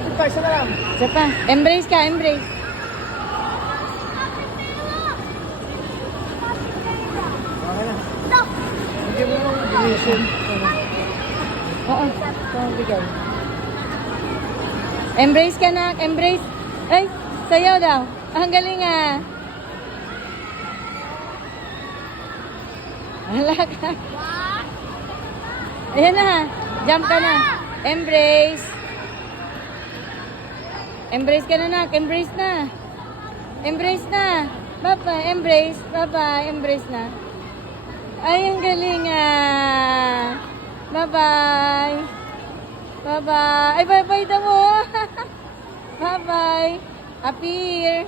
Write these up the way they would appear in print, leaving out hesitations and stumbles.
Kapit pa, isa na lang. Isa pa. Embrace ka, embrace. Okay na. Hindi mo naman bilisin. Oo. Ito ang bigay. Embrace ka na, embrace. Ay, sayaw daw. Ang galing ah. Hala ka. Ayan na. Jump ka na. Embrace. Embrace ka na nak. Embrace na. Embrace na. Bye-bye. Embrace. Bye-bye. Embrace na. Ay, ang galing ah. Bye-bye. Bye-bye. Ay, bye-bye daw mo. Bye-bye. Appear.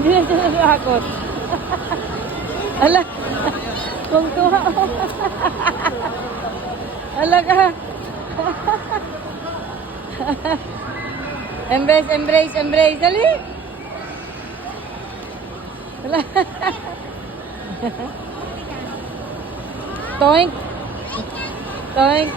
Hindi na siya nagakot. Ala, kung tuwa. Ala ka. Embrace, embrace, embrace. Dali. Ala. Toink. Toink.